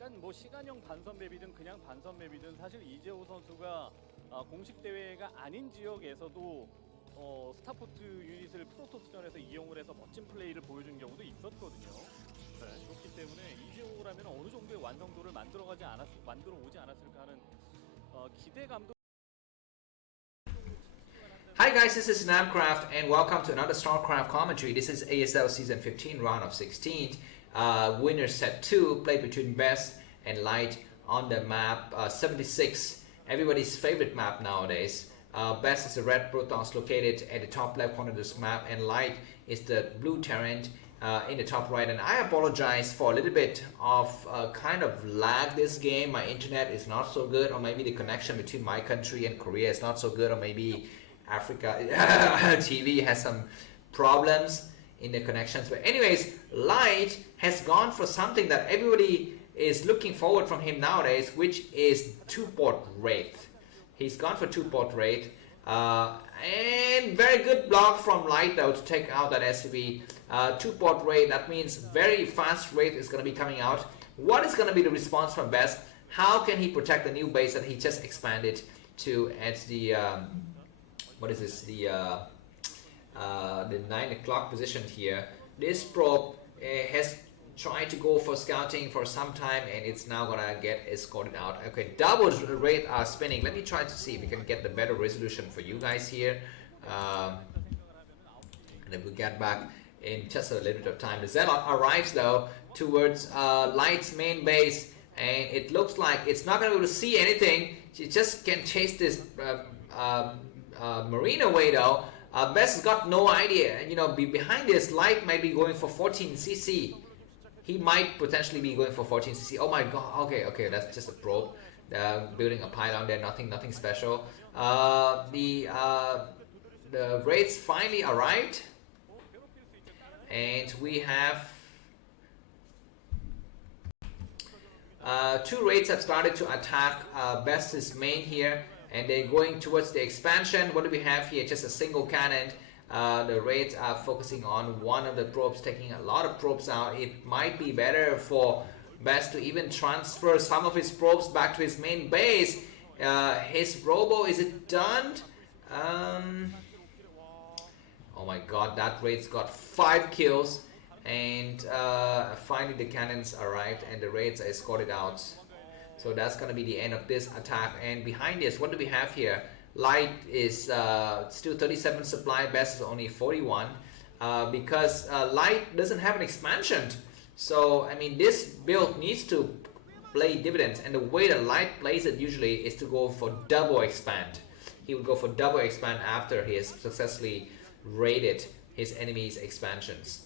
약간 뭐 시간형 반선 맵이든 그냥 반선 맵이든 사실 이재호 선수가 공식 대회가 아닌 지역에서도 스타포트 유닛을 프로토스전에서 이용을 해서 멋진 플레이를 보여준 경우도 있었거든요. 네. 그렇기 때문에 이재호라면 어느 정도의 완성도를 만들어 오지 않았을까 하는 기대감도. Hi guys, this is Starcraft and welcome to another Starcraft commentary. This is ASL Season 15 Round of 16. Winner set 2 played between Best and Light on the map 76. Everybody's favorite map nowadays. Best is the red Protoss located at the top left corner of this map, and Light is the blue Terran in the top right. And I apologize for a little bit of kind of lag this game. My internet is not so good, or maybe the connection between my country and Korea is not so good, or maybe Africa TV has some problems in the connections. But anyways, Light has gone for something that everybody is looking forward from him nowadays, which is 2-port Wraith. He's gone for 2-port Wraith. And very good block from Light though to take out that SCV. 2-port Wraith, that means very fast Wraith is going to be coming out. What is going to be the response from Best? How can he protect the new base that he just expanded to at the what is this, the 9 o'clock position here? This probe has tried to go for scouting for some time, and it's now gonna get escorted out. Okay, double Wraith are spinning. Let me try to see if we can get the better resolution for you guys here. And then we'll get back in just a little bit of time. The Zelle arrives though towards Light's main base, and it looks like it's not gonna be able to see anything. She just can chase this Marine away though. Best has got no idea. You know, behind this, Light might be going for 14cc. He might potentially be going for 14cc. Oh my god. Okay, that's just a probe. Building a pylon there. Nothing special. The Wraiths finally arrived, and we have 2 Wraiths have started to attack Best's main here. And they're going towards the expansion. What do we have here? Just a single cannon. The Wraiths are focusing on one of the probes, taking a lot of probes out. It might be better for Best to even transfer some of his probes back to his main base. His robo, is it done? Oh my god, that Wraith's got 5 kills. And finally the cannons arrived and the Wraiths are escorted out. So that's going to be the end of this attack. And behind this, what do we have here? Light is still 37 supply, Best is only 41. Because Light doesn't have an expansion. So, I mean, this build needs to play dividends. And the way that Light plays it usually is to go for double expand. He will go for double expand after he has successfully raided his enemy's expansions.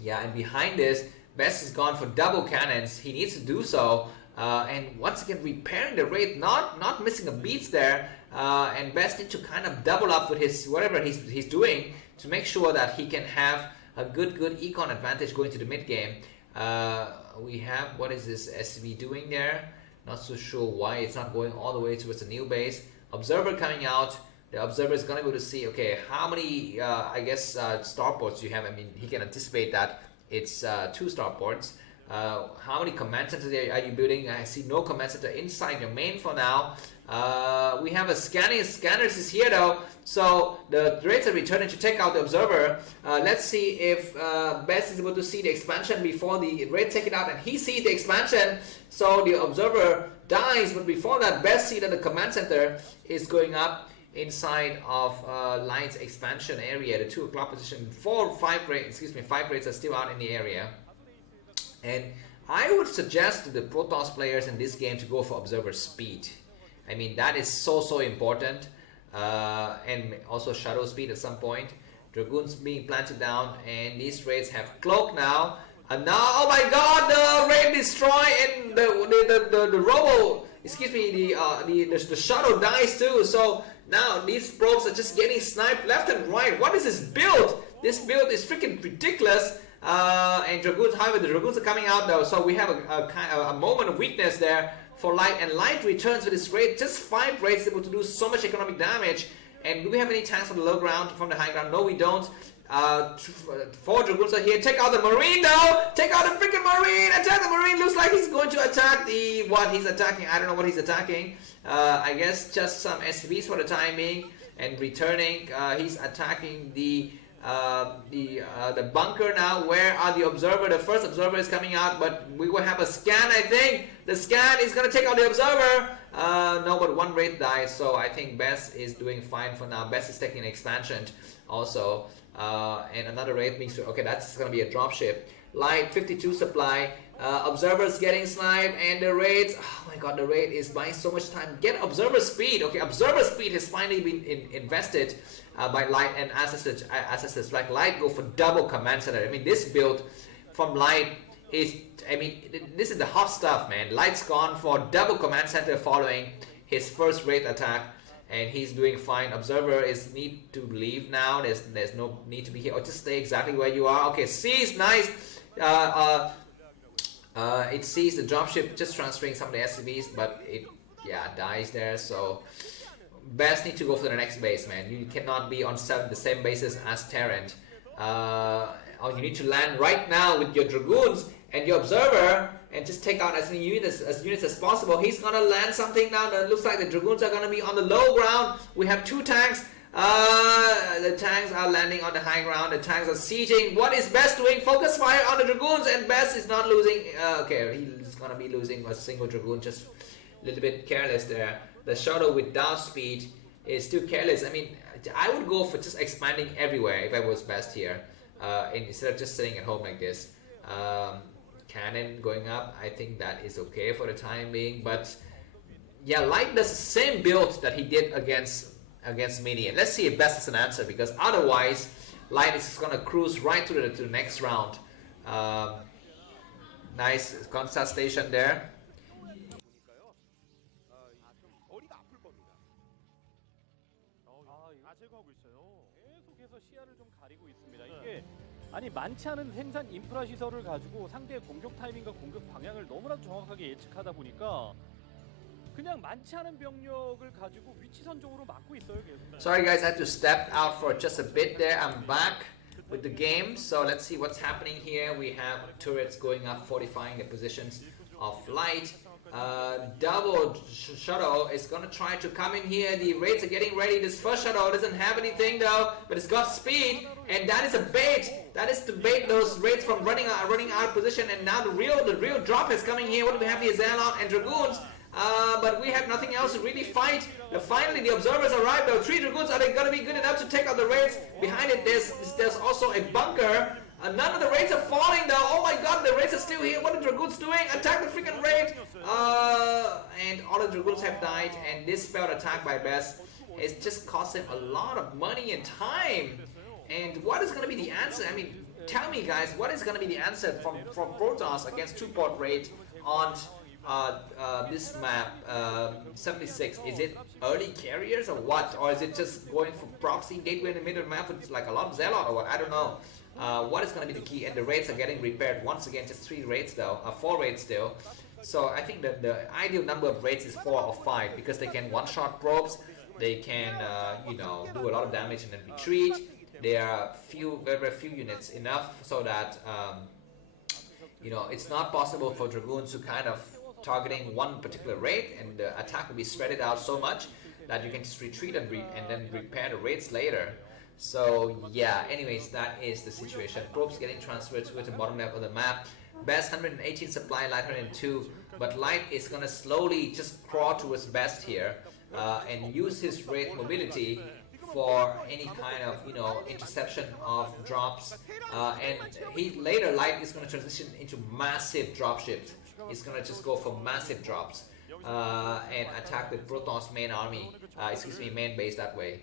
Yeah, and behind this, Best has gone for double cannons. He needs to do so, and once again repairing the Wraith, not missing a beats there. And Best needs to kind of double up with his whatever he's doing to make sure that he can have a good econ advantage going to the mid game. We have, what is this SV doing there? Not so sure why it's not going all the way towards the new base. Observer coming out. The observer is gonna go to see, okay, how many I guess starports you have. I mean, he can anticipate that. It's 2 starports. How many command centers are you building? I see no command center inside your main for now. We have a scanners is here though. So the Wraiths are returning to take out the observer. Let's see if Best is able to see the expansion before the Wraiths take it out, and he sees the expansion. So the observer dies, but before that, Best sees that the command center is going up inside of Light's expansion area, the 2 o'clock position. 5 Wraiths are still out in the area. And I would suggest to the Protoss players in this game to go for observer speed. I mean, that is so important. And also shadow speed at some point. Dragoons being planted down, and these Wraiths have cloak now. And now, oh my god, the Wraith destroy, and the robo, excuse me, the shadow dies too. So now these probes are just getting sniped left and right. What is this build? This build is freaking ridiculous. And Dragoons, however, the Dragoons are coming out though. So we have a moment of weakness there for Light. And Light returns with his Wraith. Just 5 Wraiths able to do so much economic damage. And do we have any tanks on the low ground from the high ground? No, we don't. 4 Dragoons are here. Take out the Marine though! Take out the freaking Marine! Attack the Marine! Looks like he's going to attack the... What he's attacking? I don't know what he's attacking. I guess just some SCVs for the time being. And returning, he's attacking the bunker now. Where are the observer? The first observer is coming out, but we will have a scan, I think. The scan is going to take out the observer. No, but 1 Wraith died, so I think Bess is doing fine for now. Bess is taking an expansion also. And another Wraith means, okay, that's going to be a dropship. Light, 52 supply. Observers getting sniped, and the Wraiths, oh my god, the Wraith is buying so much time. Get observer speed. Okay, observer speed has finally been invested by Light and Assassin's. Like Light go for double command center. I mean, this build from Light is, I mean, this is the hot stuff, man. Light's gone for double command center following his first Wraith attack, and he's doing fine. Observer is need to leave now. There's no need to be here, or just stay exactly where you are. Okay, C is nice. It sees the dropship just transferring some of the SCVs, but it dies there. So Best need to go for the next base, man. You cannot be on the same bases as Terran. You need to land right now with your Dragoons and your Observer and just take out as many units as possible. He's gonna land something now. It looks like the Dragoons are gonna be on the low ground. We have 2 tanks. The tanks are landing on the high ground. The tanks are sieging. What is Best doing? Focus fire on the Dragoons, and Best is not losing. Okay, he's gonna be losing a single Dragoon. Just a little bit careless there. The Shadow with down speed is still careless. I mean, I would go for just expanding everywhere if I was Best here, instead of just sitting at home like this. Cannon going up, I think that is okay for the time being. But yeah, Light does the same build that he did against Mini. And let's see if Best is an answer, because otherwise Light is gonna cruise right to the next round. Nice Constat station there. 계속해서 시야를 좀 가리고 있습니다. 이게 아니 많지 않은 생산 인프라 시설을 가지고 상대의 공격 타이밍과 공격 방향을 너무나 정확하게 예측하다 보니까 그냥 많지 않은 병력을 가지고 위치 선정으로 막고 있어요, 계속. Sorry guys, I had to step out for just a bit there. I'm back with the game. So let's see what's happening here. We have turrets going up, fortifying the positions of Light. Double Shuttle is gonna try to come in here. The Raids are getting ready. This first Shuttle doesn't have anything though, but it's got speed, and that is a bait. That is to bait those Raids from running out of position. And now the real drop is coming here. What do we have here? Zelle and Dragoons. But we have nothing else to really fight. Finally, the Observers arrived though. 3 Dragoons, are they gonna be good enough to take out the Raids? Behind it, there's also a bunker. None of the Raids are falling though. Oh my god, the Raids are still here. What are the Dragoons doing? Attack the freaking Raid! And all the Dragoons have died, and this failed attack by Best. It's just cost him a lot of money and time. And what is gonna be the answer? I mean, tell me guys, what is gonna be the answer from Protoss against 2-port Raid on this map, 76? Is it early carriers or what? Or is it just going for proxy gateway in the middle of the map with like a lot of Zealot or what? I don't know. What is going to be the key? And the Raids are getting repaired once again. Just 3 Raids though, 4 Raids still. So I think that the ideal number of Raids is 4 or 5, because they can one-shot probes. They can you know, do a lot of damage and then retreat. There are very few units, enough so that you know, it's not possible for Dragoons to kind of targeting one particular Raid, and the attack will be spread out so much that you can just retreat and then repair the Raids later. So yeah, anyways, that is the situation. Probes getting transferred to the bottom left of the map. Best 118 supply, Light 102, but Light is gonna slowly just crawl towards Best here and use his Wraith mobility for any kind of, you know, interception of drops. And later Light is gonna transition into massive dropships. He's gonna just go for massive drops and attack the Protoss main army, main base that way.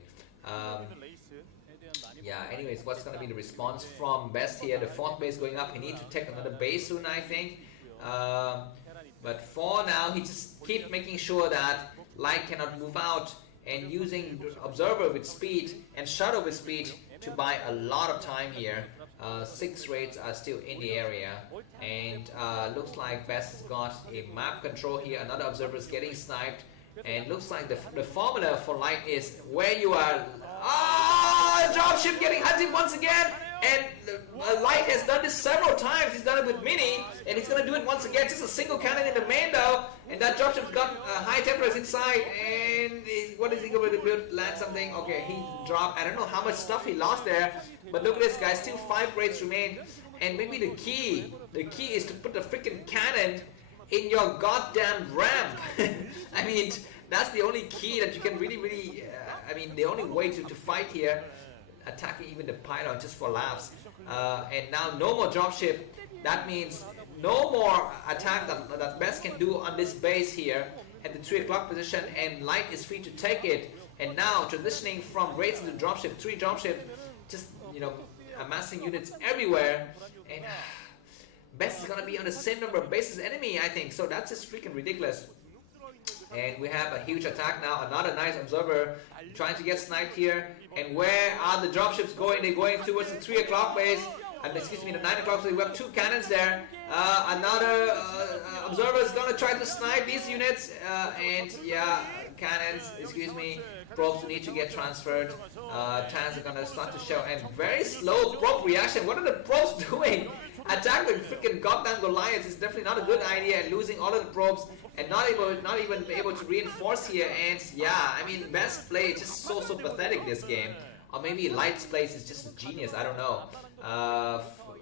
Yeah, anyways, what's gonna be the response from Best here? The 4th base going up. He needs to take another base soon, I think. But for now, he just keep making sure that Light cannot move out, and using Observer with speed and Shadow with speed to buy a lot of time here. 6 Raids are still in the area, and looks like Best has got a map control here. Another Observer is getting sniped, and looks like the formula for Light is where you are. dropship getting hunted once again. And Light has done this several times. He's done it with Mini, and he's gonna do it once again. Just a single cannon in the main though, and that dropship's got high temperatures inside. And what is he going to build? Land something? Okay, he dropped. I don't know how much stuff he lost there, but look at this, guys. Still 5 raids remain, and maybe the key is to put the freaking cannon in your goddamn ramp. I mean, that's the only key that you can really. I mean, the only way to fight here. Attacking even the pylon just for laughs, and now no more dropship. That means no more attack that Best can do on this base here at the 3 o'clock position, and Light is free to take it. And now transitioning from raids into dropship, 3 dropship, just amassing units everywhere, and Best is gonna be on the same number of bases enemy, I think. So that's just freaking ridiculous. And we have a huge attack now. Another nice observer trying to get sniped here. And where are the dropships going? They're going towards the 3 o'clock base. Excuse me, the 9 o'clock. So we have 2 cannons there. Another observer is gonna try to snipe these units. And yeah, cannons. Excuse me. Probes need to get transferred. Tanks are gonna start to show. And very slow probe reaction. What are the probes doing? Attack the freaking goddamn Goliaths is definitely not a good idea. And losing all of the probes. And not even able to reinforce here. And yeah, I mean, Best play is just so pathetic this game. Or maybe Light's place is just a genius, I don't know.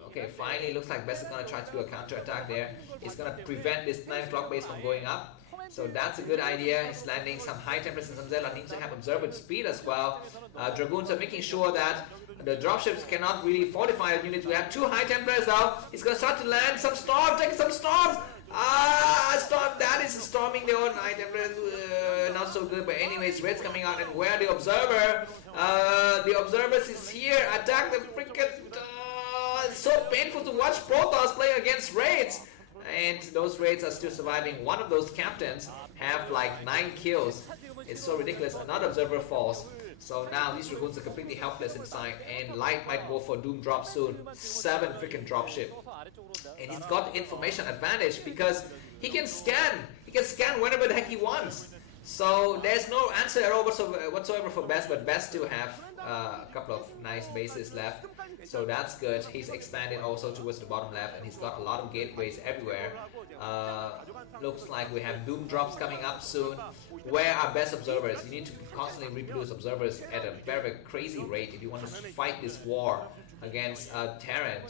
Okay, finally looks like Best is gonna try to do a counter attack there. It's gonna prevent this 9 o'clock base from going up. So that's a good idea. He's landing some high temperatures and some Zelle. Needs to have observant speed as well. Dragoons are making sure that the dropships cannot really fortify the units. We have 2 high temperatures now. He's gonna start to land some storms, taking some storms. Storm, that is storming the old high temperatures, not so good, but anyways, raids coming out, and where the observer, the observers is here, attack the freaking, it's so painful to watch Protoss play against raids, and those raids are still surviving. One of those captains have like 9 kills, it's so ridiculous. Another observer falls. So now these Dragoons are completely helpless inside, and Light might go for Doom drop soon. 7 freaking dropship. And he's got the information advantage because he can scan. He can scan whenever the heck he wants. So there's no answer at all whatsoever for Best, but Best still have a couple of nice bases left. So that's good. He's expanded also towards the bottom left, and he's got a lot of gateways everywhere. Looks like we have Doom drops coming up soon. Where are Best observers? You need to constantly reproduce observers at a very crazy rate if you want to fight this war against Terran.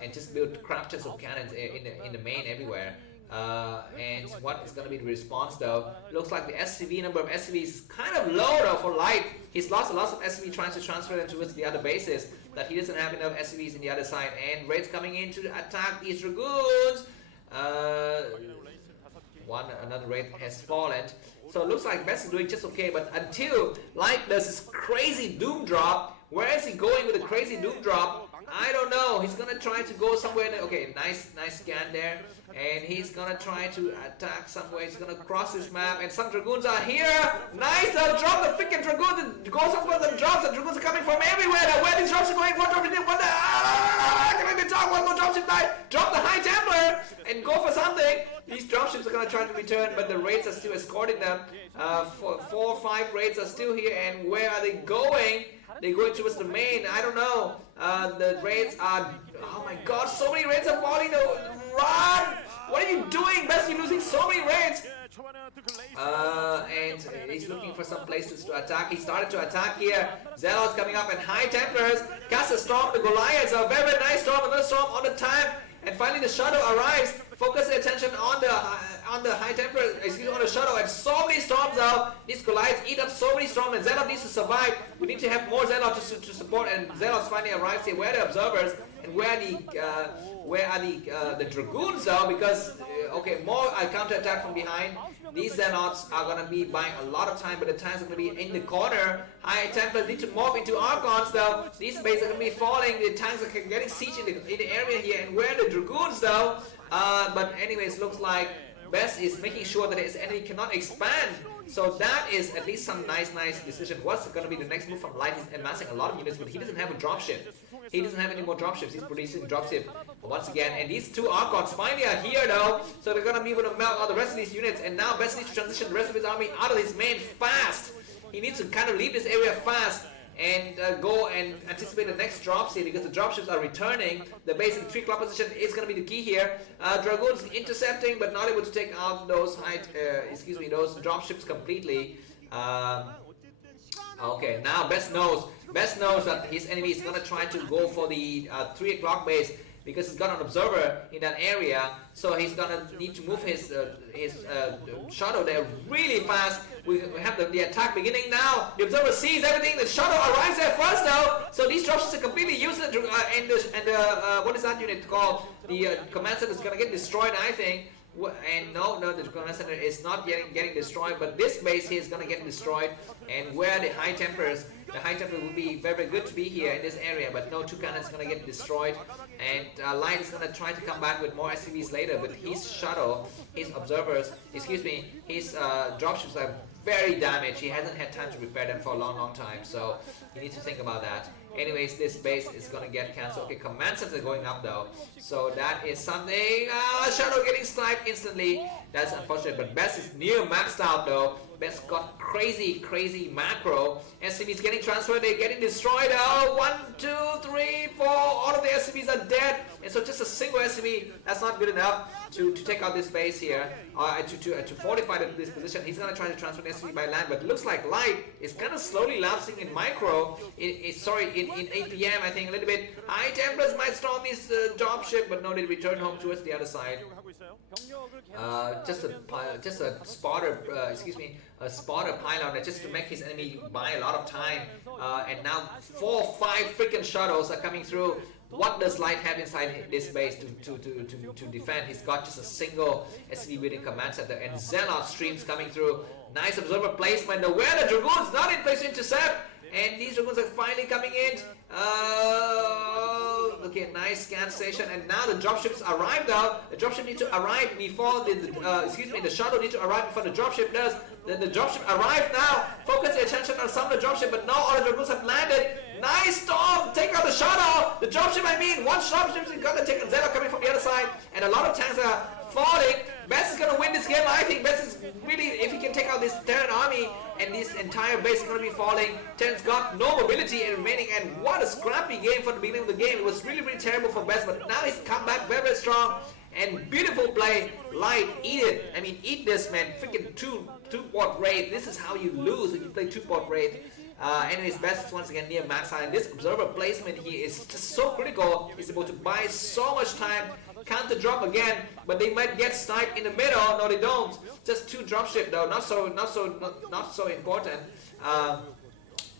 And just build crap tons of cannons in the main everywhere. And what is going to be the response though? Looks like the SCV number of SCVs is kind of low though for Light. He's lost a lot of SCV trying to transfer them towards the other bases, that he doesn't have enough SCVs in the other side. And raids coming in to attack these Dragoons. Another raid has fallen. So it looks like Best is doing just okay, but until Light does this crazy Doom drop, where is he going with a crazy Doom drop? I don't know. He's gonna try to go somewhere. Okay, nice scan there, and he's gonna try to attack somewhere. He's gonna cross this map, and some Dragoons are here. Nice, they'll drop the freaking Dragoons and go somewhere. The drops. The Dragoons are coming from everywhere. Now where these drops are going? One drop in there. One there. Can I be talk? One more dropship die. Drop the High Templar and go for something. These dropships are gonna try to return, but the raids are still escorting them. 4 or 5 raids are still here, and where are they going? They're going towards the main. I don't know. The raids are. Oh my God! So many raids are falling. Run! What are you doing? Best, you're losing so many raids. And he's looking for some places to attack. He started to attack here. Zealots coming up, and High Templars cast a storm. The Goliaths, a very nice storm. Another storm on the tank, and finally the Shadow arrives. Focus the attention on the High Templar, on the Shadow, and so many storms out. These Goliaths eat up so many storms, and Zealot needs to survive. We need to have more Zealots to support, and Zealots finally arrives here. Where are the observers, and where are the Dragoons though? Because okay, more counter attack from behind. These Zealots are gonna be buying a lot of time, but the tanks are gonna be in the corner. High Templars need to morph into Archons though. These bases are gonna be falling. The tanks are getting siege in the area here, and where are the Dragoons though? But anyways, looks like Best is making sure that his enemy cannot expand. So that is at least some nice decision. What's going to be the next move from Light? He's amassing a lot of units, but he doesn't have a dropship. He doesn't have any more dropships. He's producing dropship once again. And these 2 Archons finally are here though. So they're going to be able to melt all the rest of these units. And now Best needs to transition the rest of his army out of his main fast. He needs to kind of leave this area fast. and go and anticipate the next drops here, because the dropships are returning. The base in 3 o'clock position is going to be the key here. Dragoons intercepting, but not able to take out those those dropships completely. Okay, now Best knows that his enemy is going to try to go for the 3 o'clock base, because he's got an observer in that area, so he's gonna need to move his shuttle there really fast. We have the attack beginning now. The observer sees everything. The shuttle arrives there first though, so these dropships are completely useless. And what is that unit called? The command center is gonna get destroyed, I think. And no, the command center is not getting destroyed, but this base here is gonna get destroyed. And where the high templars would be very, very good to be here in this area, but no, 2 cannons gonna get destroyed. And Light is gonna try to come back with more SCVs later, but his shuttle, his observers, his dropships are very damaged. He hasn't had time to repair them for a long time, so you need to think about that. Anyways, this base is gonna get cancelled. Okay, command centers are going up though, so that is something. Shuttle getting sniped instantly. That's unfortunate, but Best is near maxed out though. Best got crazy macro. SCVs getting transferred, they're getting destroyed. Oh, 1, 2, 3, 4. All of the SCVs are dead, and so just a single SCV, that's not good enough to take out this base here. To fortify this position. He's gonna try to transfer the SCV by land, but it looks like Light is kind of slowly lapsing in micro. In APM, I think a little bit. High Templars might storm his dropship, but no, they return home towards the other side. Just a spotter, a spotter pylon, just to make his enemy buy a lot of time. And now 4 or 5 freaking shuttles are coming through. What does Light have inside this base to defend? He's got just a single SCV within command center, and Zelle streams coming through. Nice observer placement. Where the Dragoons not in place to intercept, and these Dragoons are finally coming in. Okay, nice scan station, and now the dropships arrive now. The dropship need to arrive before the shuttle need to arrive before the dropship does. The dropship arrived now. Focus the attention on some of the dropship, but now all the Dragoons have landed. Nice storm! Take out the shuttle! The dropship, one dropship is gonna take Zelle coming from the other side, and a lot of tanks are falling. Best is gonna win this game, I think. Best is really, if he can take out this Terran army, and this entire base is gonna be falling. Terran's got no mobility remaining, and what a scrappy game for the beginning of the game. It was really terrible for Best, but now he's come back very strong, and beautiful play. Light, eat it. Eat this, man. Freaking two-port raid. This is how you lose when you play 2-port raid. Anyways, Best is once again near max out, and this observer placement here is just so critical. He's able to buy so much time. Counter drop again, but they might get sniped in the middle. No, they don't. Just 2 dropship though, not so important.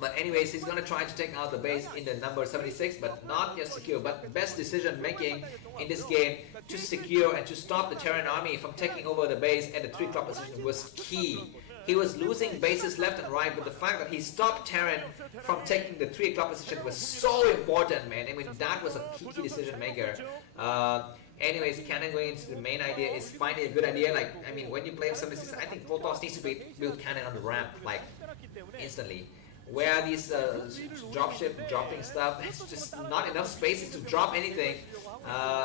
But anyways, he's gonna try to take out the base in the number 76, but not yet secure. But the best decision making in this game to secure and to stop the Terran army from taking over the base at the 3 o'clock position was key. He was losing bases left and right, but the fact that he stopped Terran from taking the 3 o'clock position was so important, man. That was a key decision maker. Anyways, cannon going into the main idea is finally a good idea. When you play M76, I think Protoss needs to build cannon on the ramp, instantly. Where these dropship dropping stuff, there's just not enough spaces to drop anything.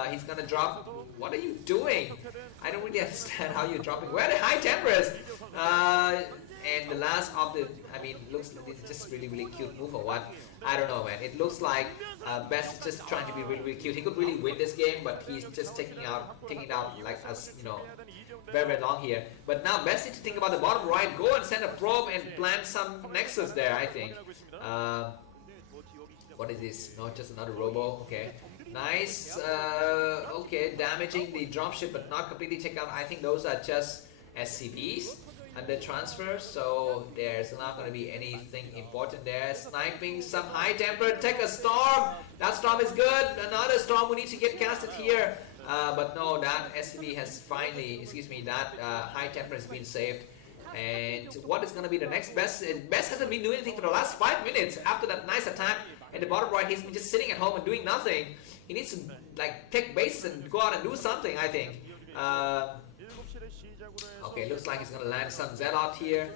He's gonna drop. What are you doing? I don't really understand how you're dropping. Where are the high templars? And the last of the, looks like it's just really cute move or what? I don't know, man. It looks like Best is just trying to be really cute. He could really win this game, but he's just taking out like us, very long here. But now Best needs to think about the bottom right. Go and send a probe and plant some nexus there, I think. What is this? Not just another robo. Okay. Nice. Okay, damaging the dropship, but not completely take out. I think those are just SCVs under transfer, so there's not going to be anything important there. Sniping some high temper. Take a storm. That storm is good. Another storm we need to get casted here. But no, that SCV has finally, that high temper has been saved. And what is going to be the next Best? Best hasn't been doing anything for the last 5 minutes after that nice attack at the bottom right. He's been just sitting at home and doing nothing. He needs to take bases and go out and do something, I think. Okay, looks like he's gonna land some Zelle here.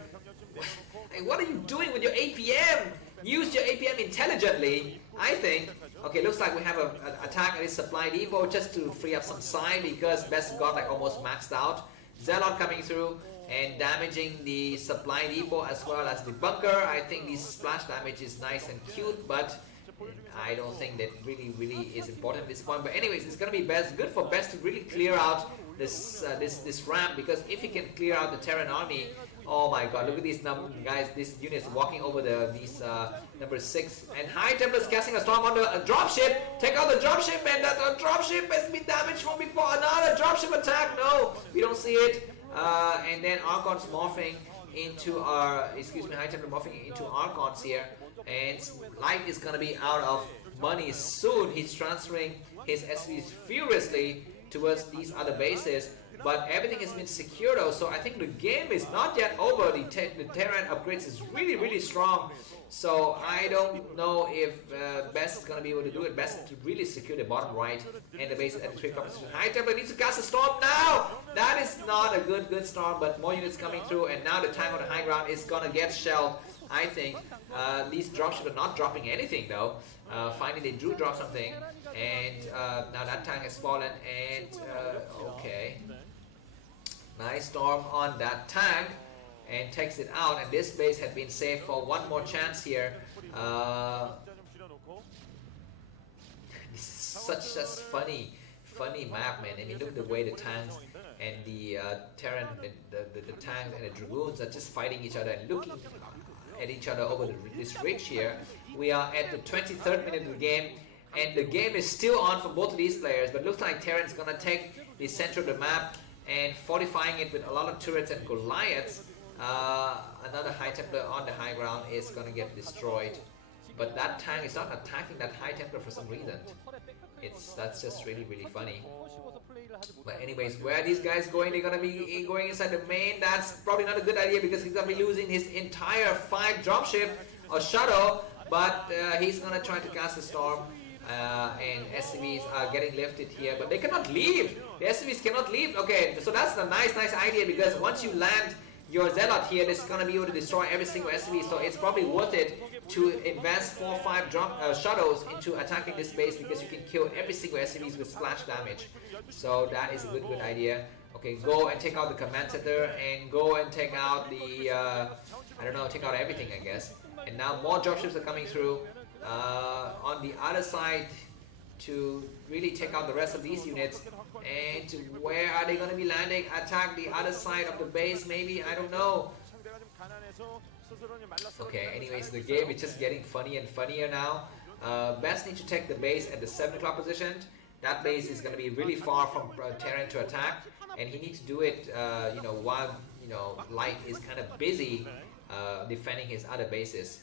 Hey, what are you doing with your APM? Use your APM intelligently, I think. Okay, looks like we have an attack at his supply depot just to free up some side because Best got almost maxed out. Zelle coming through. and damaging the supply depot as well as the bunker. I think this splash damage is nice and cute, but I don't think that really is important at this point. But anyways, it's gonna be good for Best to really clear out this ramp, because if he can clear out the Terran army, oh my god, look at these guys, these units walking over these number 6. And High Templars casting a storm on the dropship. Take out the dropship, and that dropship has been damaged from before. Another dropship attack. No, we don't see it. And then Archons morphing into High Templar morphing into Archons here. And Light is gonna be out of money soon. He's transferring his SVs furiously towards these other bases, but everything has been secured though, so I think the game is not yet over. The Terran upgrades is really strong, so I don't know if Best is going to be able to do it. Best to really secure the bottom right and the base at the 3 o'clock position. High Templar needs to cast a storm now. That is not a good storm, but more units coming through, and now the tank on the high ground is going to get shelled. I think these dropships are not dropping anything though. Finally they do drop something, and now that tank has fallen, and okay, nice storm on that tank and takes it out, and this base had been saved for one more chance here. This is such a funny map, man. I mean, look at the way the tanks and the Terran, the tanks and the Dragoons are just fighting each other and looking at each other over this ridge here. We are at the 23rd minute of the game, and the game is still on for both of these players, but looks like Terran's gonna take the center of the map and fortifying it with a lot of turrets and Goliaths. Another High Templar on the high ground is gonna get destroyed, but that tank is not attacking that High Templar for some reason. That's just really funny. But anyways, where are these guys going? They're gonna be going inside the main. That's probably not a good idea, because he's gonna be losing his entire 5 dropship or shuttle, but he's gonna try to cast a storm. And SCVs are getting lifted here, but they cannot leave. The SCVs cannot leave. Okay, so that's a nice idea, because once you land your Zealot here, this is gonna be able to destroy every single SCV, so it's probably worth it to invest 4 or 5 shuttles into attacking this base, because you can kill every single SCVs with splash damage. So that is a good idea. Okay, go and take out the command center, and go and take out the I don't know, take out everything, I guess. And now more dropships are coming through on the other side to really take out the rest of these units. And where are they going to be landing? Attack the other side of the base, maybe? I don't know. Okay, anyways, the game is just getting funny and funnier now. Best need to take the base at the 7 o'clock position. That base is going to be really far from Terran to attack, and he needs to do it while Light is kind of busy defending his other bases.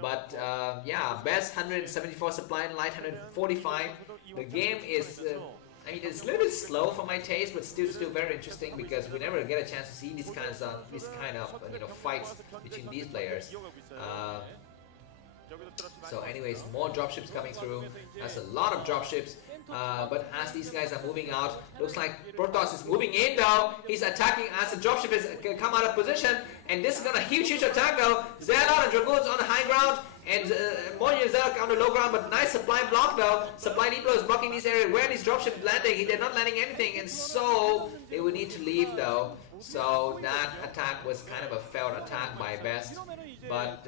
But yeah, Best 174 supply and Light 145. The game is I mean, it's a little bit slow for my taste, but still very interesting, because we never get a chance to see these kind of fights between these players. So anyways, more dropships coming through. That's a lot of dropships. But as these guys are moving out, looks like Protoss is moving in though. He's attacking as the dropship has come out of position, and this is gonna huge attack though. Zelle and Dragoons on the high ground, and more Zelle on the low ground, but nice supply block though. Supply depot is blocking this area. Where these dropships landing? They're not landing anything, and so they will need to leave though. So that attack was kind of a failed attack by Best. But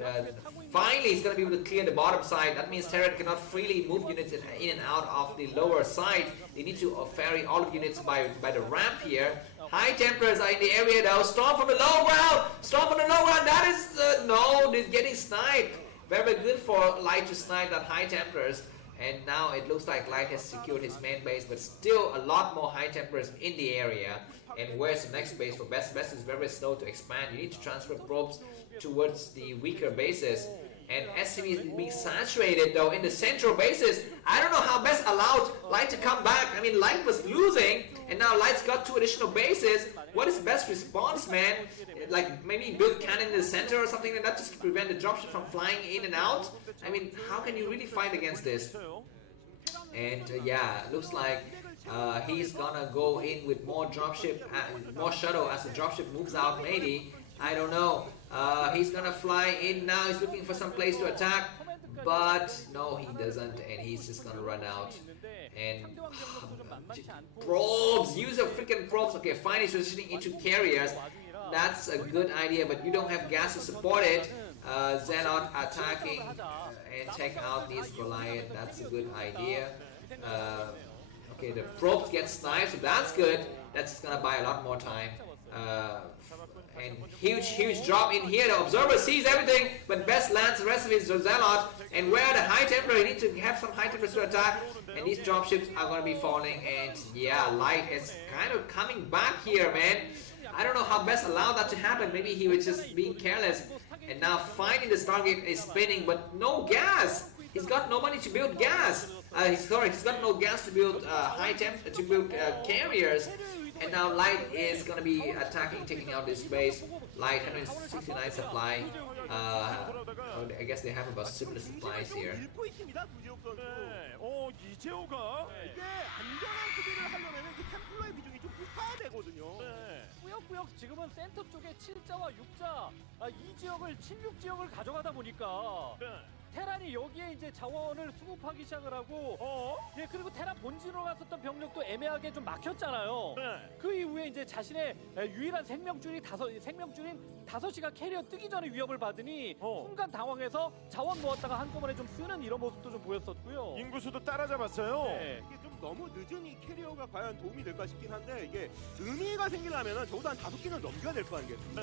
finally he's going to be able to clear the bottom side. That means Terran cannot freely move units in and out of the lower side. They need to ferry all of units by the ramp here. High Templars are in the area though. Storm from the low ground! Storm from the low ground! That is... no, they're getting sniped. Very good for Light to snipe that High Templars. And now it looks like Light has secured his main base, but still a lot more High Templars in the area. And where's the next base for Best? Best is very slow to expand. You need to transfer probes towards the weaker bases. And SCV is being saturated though in the central bases. I don't know how Best allowed Light to come back. I mean, Light was losing, and now Light's got 2 additional bases. What is Best's response, man? Like maybe build cannon in the center or something like that, just to prevent the dropship from flying in and out. I mean, how can you really fight against this? And yeah, looks like he's gonna go in with more dropship, more shuttle as the dropship moves out. Maybe, I don't know. He's gonna fly in now. He's looking for some place to attack, but no, he doesn't, and he's just gonna run out. And probes, use of freaking probes. Okay, fine, he's transitioning into carriers. that's a good idea, but you don't have gas to support it. Zealot attacking and take out these Goliath, that's a good idea. Okay, the probes get sniped, so that's good. That's gonna buy a lot more time. And huge drop in here. The observer sees everything, but Best lands the rest of his Zealot. And where the High Templar, he needs to have some High Templars to attack. And these dropships are going to be falling. And yeah, Light is kind of coming back here, man. I don't know how Best allowed that to happen. Maybe he was just being careless. And now finding the Stargate is spinning, but no gas. He's got no money to build gas. He's got no gas to build carriers. And now Light is gonna be attacking, taking out this base. Light 169 supply. I guess they have about similar supplies here. 이재호가 이게 안전한 수비를 하려면 이 템플러의 비중이 좀 높아야 되거든요. 꾸역꾸역 지금은 센터 쪽에 7자와 6자 이 지역을 76지역을 가져가다 보니까 테란이 여기에 이제 자원을 수급하기 시작을 하고 예, 그리고 테란 본진으로 갔었던 병력도 애매하게 좀 막혔잖아요. 그 이후에 이제 자신의 유일한 생명줄인 5시가 캐리어 뜨기 전에 위협을 받으니 순간 당황해서 자원 모았다가 한꺼번에 좀 쓰는 이런 모습도 좀 보였었고요. 인구수도 따라잡았어요. 네. 이게 좀 너무 늦은 이 캐리어가 과연 도움이 될까 싶긴 한데 이게 의미가 생기려면 적어도 한 5개는 넘겨야 될 거 아니겠습니까?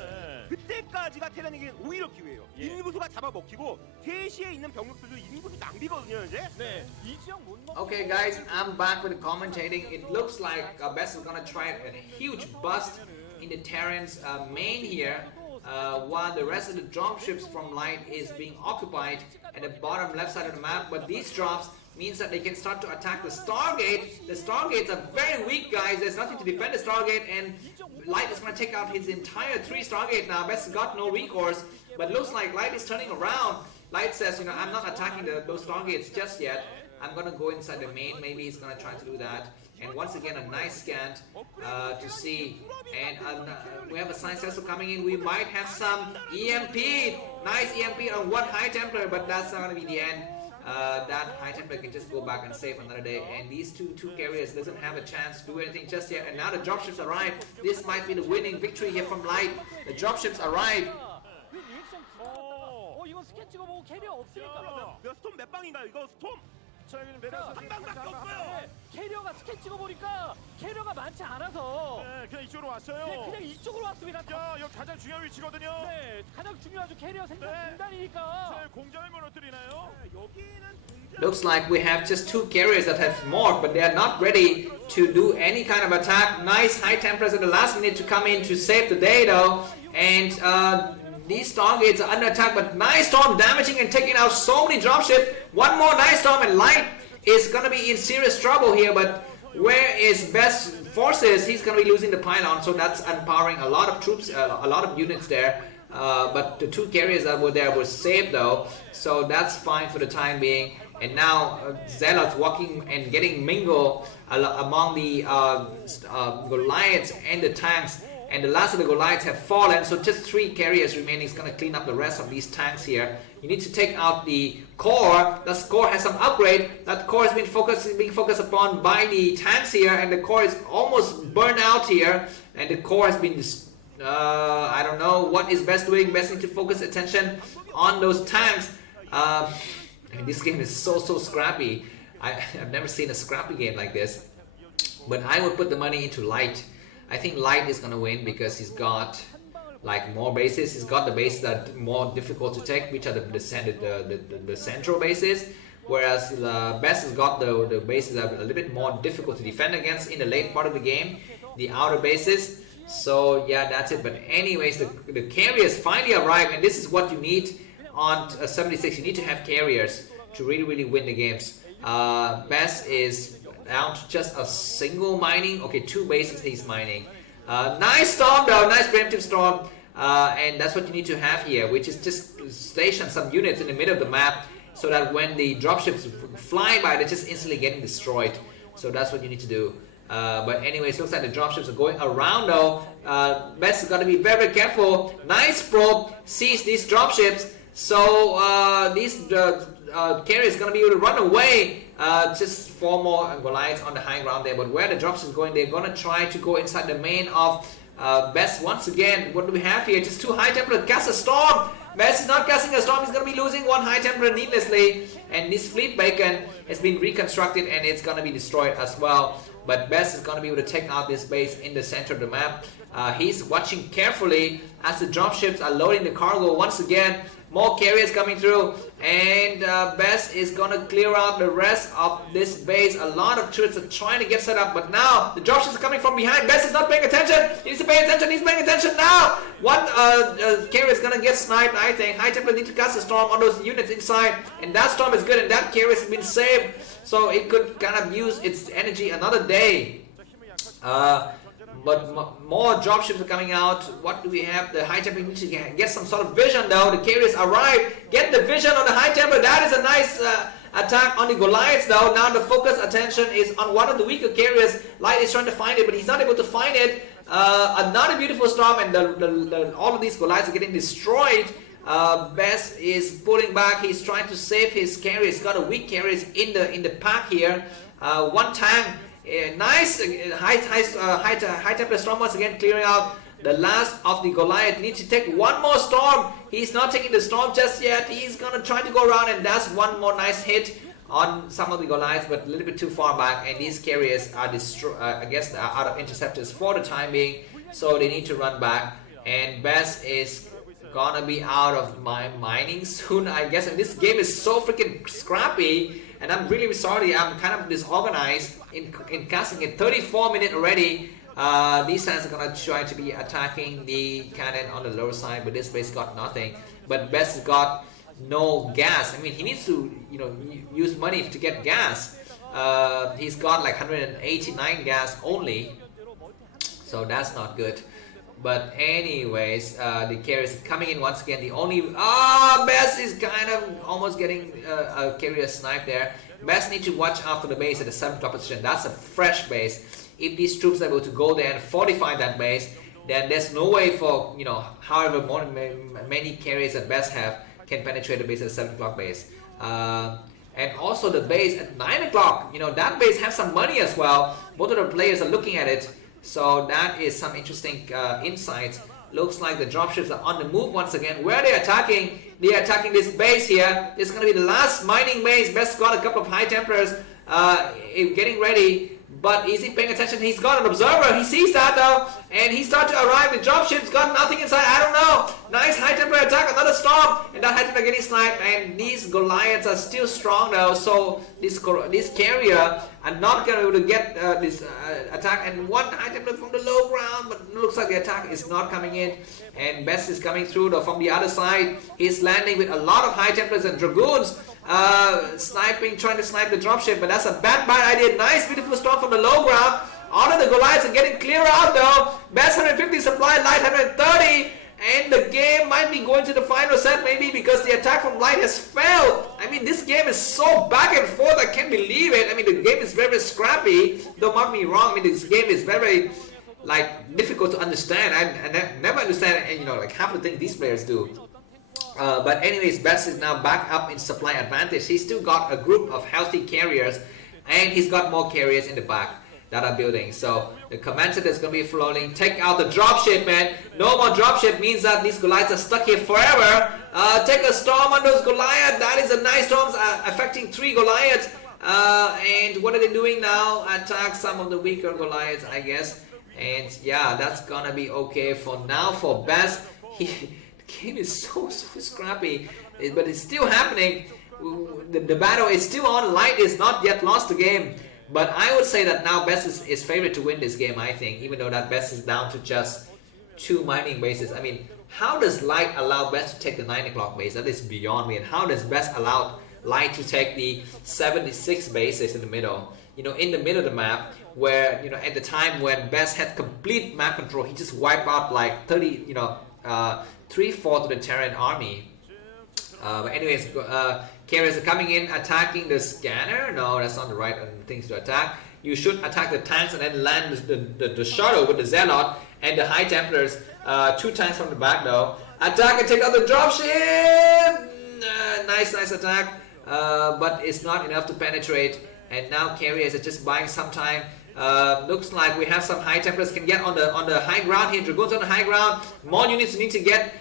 그때까지가 테란에게 오히려 기회예요. 예. 인구수가 잡아먹히고 3시에 있는 병력들도 인구수 낭비거든요, 이제. 네, 이 지역 못 먹고. Okay, guys, I'm back with the commentating. It looks like Best is gonna try a huge bust in the Terran's main here, while the rest of the dropships from Light is being occupied at the bottom left side of the map. But these drops means that they can start to attack the Stargate. The Stargates are very weak, guys. There's nothing to defend the Stargate, and Light is gonna take out his entire 3 Stargate now. Best has got no recourse, but looks like Light is turning around. Light says, you know, I'm not attacking those Stargates just yet. I'm gonna go inside the main. Maybe he's gonna try to do that. And once again, a nice scan to see. And we have a Science Vessel coming in. We might have some EMP. Nice EMP on one High Templar, but that's not gonna be the end. That High Templar can just go back and save another day. And these two carriers doesn't have a chance to do anything just yet. And now the dropships arrive. This might be the winning victory here from Light. The dropships arrive. 그 리액션 이거 스캔 찍어보고 캐리어 없으니까 스톰 몇 방인가요? 이거 스톰? 자, 여기는 메달 한 방밖에 없어요. 캐리어가 스캔 찍어보니까 캐리어가 많지 않아서 네, 그냥 이쪽으로 왔어요. 네, 그냥 이쪽으로 왔습니다. 야, 여기 가장 중요한 위치거든요. 네, 가장 중요하죠. 캐리어 생산 네. 중단이니까. 자, 공장을 무너뜨리나요? 여기는 Looks like we have just 2 carriers that have morphed, but they are not ready to do any kind of attack. Nice High Templars at the last minute to come in to save the day, though. And these Stargates are under attack, but Nice Storm damaging and taking out so many dropships. One more Nice Storm and Light is gonna be in serious trouble here, but where is Best forces? He's gonna be losing the pylon, so that's empowering a lot of troops, a lot of units there. But the 2 carriers that were there were saved though, so that's fine for the time being. And now Zealots walking and getting mingle among the Goliaths and the tanks. And the last of the Goliaths have fallen, so just 3 carriers remaining is going to clean up the rest of these tanks here. You need to take out the core. The core has some upgrade. That core has been being focused upon by the tanks here, and the core is almost burned out here. And the core has been, I don't know what is Best doing. Best need to focus attention on those tanks. And this game is so scrappy. I've never seen a scrappy game like this. But I would put the money into Light. I think Light is gonna win because he's got like more bases. He's got the bases that are more difficult to take, which are the central bases. Whereas Best has got the bases that are a little bit more difficult to defend against in the late part of the game, the outer bases. So yeah, that's it. But anyways, the carriers finally arrived, and this is what you need on 76. You need to have carriers to really win the games. Best is down to just a single mining. Okay, 2 bases he's mining. Nice storm though, nice preemptive storm. And that's what you need to have here, which is just station some units in the middle of the map so that when the dropships fly by, they're just instantly getting destroyed. So that's what you need to do. But anyways, looks like the dropships are going around though. Best is got to be very careful. Nice probe sees these dropships. So these carriers is going to be able to run away. Just 4 more Goliaths on the high ground there. But where the drops is going, they're going to try to go inside the main of Best once again, what do we have here? Just 2 high templars, cast a storm. Best is not casting a storm, he's going to be losing 1 high templar needlessly. And this fleet beacon has been reconstructed and it's going to be destroyed as well. But Best is going to be able to take out this base in the center of the map. He's watching carefully as the dropships are loading the cargo once again. More carriers coming through, and Best is gonna clear out the rest of this base. A lot of troops are trying to get set up, but now the dropships are coming from behind. Best is not paying attention. He needs to pay attention. He's paying attention now. One carrier is gonna get sniped, I think. High Templar need to cast a storm on those units inside, and that storm is good, and that carrier has been saved, so it could kind of use its energy another day. But more dropships are coming out. What do we have? The High Templar needs to get some sort of vision though. The carriers arrive. Get the vision on the High Templar. That is a nice attack on the Goliaths though. Now the focus attention is on one of the weaker carriers. Light is trying to find it, but he's not able to find it. Another beautiful storm, and all of these Goliaths are getting destroyed. Best is pulling back. He's trying to save his carriers. He's got a weak carriers in the pack here. One tank. Nice high templar storm once again, clearing out the last of the Goliath. Needs to take one more storm. He's not taking the storm just yet. He's gonna try to go around, and that's one more nice hit on some of the Goliaths, but a little bit too far back. And these carriers are I guess they are out of interceptors for the time being, so they need to run back. And Best is gonna be out of my mining soon, I guess. And this game is so freaking scrappy, and I'm really sorry. I'm kind of disorganized in casting it. 34 minutes already. These tanks are gonna try to be attacking the cannon on the lower side, but this base got nothing. But Best has got no gas. I mean, he needs to, you know, use money to get gas. He's got like 189 gas only, so that's not good. But anyways, the carriers coming in once again. The only Best is kind of almost getting a carrier snipe there. Best need to watch after the base at the 7 o'clock position. That's a fresh base. If these troops are able to go there and fortify that base, then there's no way for, you know, however many carriers that Best have can penetrate the base at the 7 o'clock base. And also the base at 9 o'clock, you know, that base has some money as well. Both of the players are looking at it, so that is some interesting insights. Looks like the dropships are on the move once again. Where are they attacking? They are attacking this base here. This is going to be the last mining base. Best got a couple of high templars getting ready. But is he paying attention? He's got an observer. He sees that though. And he starts to arrive. The dropship's got nothing inside. I don't know. Nice high templar attack. Another storm. And that high templar getting sniped. And these Goliaths are still strong though. So this carrier are not going to be able to get this attack. And one high templar from the low ground. But it looks like the attack is not coming in. And Best is coming through though from the other side. He's landing with a lot of high templars and dragoons. Trying to snipe the dropship, but that's a bad idea. Nice, beautiful storm from the low ground. All of the Goliaths are getting clear out though. Best 150 supply, Light 130, and the game might be going to the final set maybe because the attack from Light has failed. I mean, this game is so back and forth. I can't believe it. I mean, the game is very scrappy. Don't mark me wrong. I mean, this game is very like difficult to understand. I never understand, and you know, like half the things these players do. But anyways, Best is now back up in supply advantage. He's still got a group of healthy carriers, and he's got more carriers in the back that are building. So the command center is going to be flowing. Take out the dropship, man. No more dropship means that these Goliaths are stuck here forever. Take a storm on those Goliaths. That is a nice storm affecting 3 Goliaths. And what are they doing now? Attack some of the weaker Goliaths, I guess. And yeah, that's gonna be okay for now for Best. The game is so scrappy, but it's still happening. The battle is still on. Light is not yet lost the game, but I would say that now Best is favored to win this game, I think, even though that Best is down to just 2 mining bases. I mean, how does Light allow Best to take the 9 o'clock base? That is beyond me. And how does Best allow Light to take the 76 bases in the middle? You know, in the middle of the map, where, you know, at the time when Best had complete map control, he just wiped out like 30, you know, 3/4 of the Terran army. But anyways, carriers are coming in, attacking the scanner. No, that's not the right things to attack. You should attack the tanks and then land the shuttle with the Zealot and the High Templars. 2 tanks from the back though. Attack and take out the dropship! Nice attack. But it's not enough to penetrate. And now carriers are just buying some time. Looks like we have some high templars can get on the high ground here. Dragoons on the high ground. More units need to get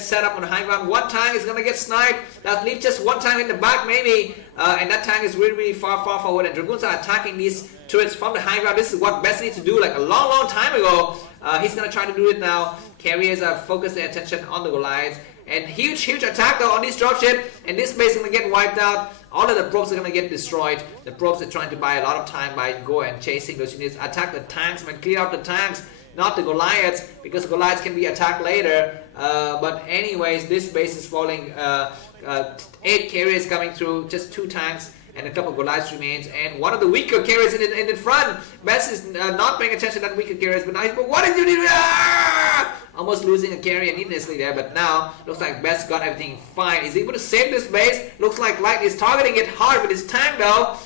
set up on the high ground. One tank is gonna get sniped. That leaves just one tank in the back maybe, and that tank is really far forward. And Dragoons are attacking these turrets from the high ground. This is what Best needs to do like a long time ago. He's gonna try to do it now. Carriers are focusing their attention on the Goliaths. And huge attack though on this dropship, and this base is gonna get wiped out. All of the probes are gonna get destroyed. The probes are trying to buy a lot of time by go and chasing those units. Attack the tanks, man. Clear out the tanks, not the Goliaths, because Goliaths can be attacked later. But anyways, this base is falling. 8 carriers coming through, just 2 tanks and a couple of Goliaths remains, and one of the weaker carriers in the front. Best is not paying attention to that weaker carriers, but now he's, but what is you doing? Almost losing a carrier needlessly there, but now looks like Best got everything fine. He's able to save this base. Looks like Light is targeting it hard with his tank though.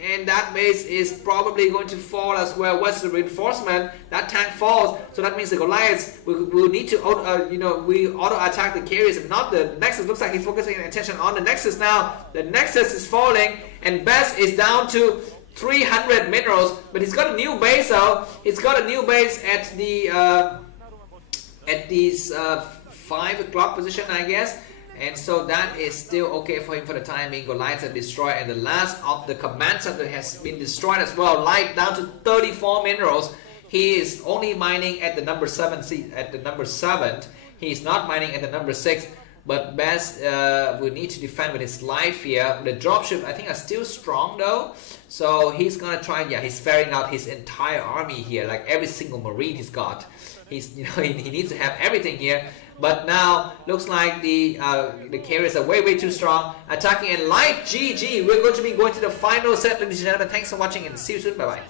And that base is probably going to fall as well. What's the reinforcement? That tank falls, so that means the Goliaths will need to we auto attack the carriers and not the Nexus. Looks like he's focusing attention on the Nexus now. The Nexus is falling, and Best is down to 300 minerals, but he's got a new base though. He's got a new base at the at these 5 o'clock position, I guess. And so that is still okay for him for the time being. Goliaths are destroyed, and the last of the command center has been destroyed as well. Light down to 34 minerals. He is only mining at the number 7 seat, at the number 7. He's not mining at the number 6. But Best will need to defend with his life here. The dropship, I think, are still strong though. So he's gonna try. Yeah, he's ferrying out his entire army here, like every single marine he's got. He's, he needs to have everything here. But now looks like the carriers are way too strong. Attacking, and Light GG. We're going to be going to the final set, ladies and gentlemen. Thanks for watching and see you soon. Bye bye.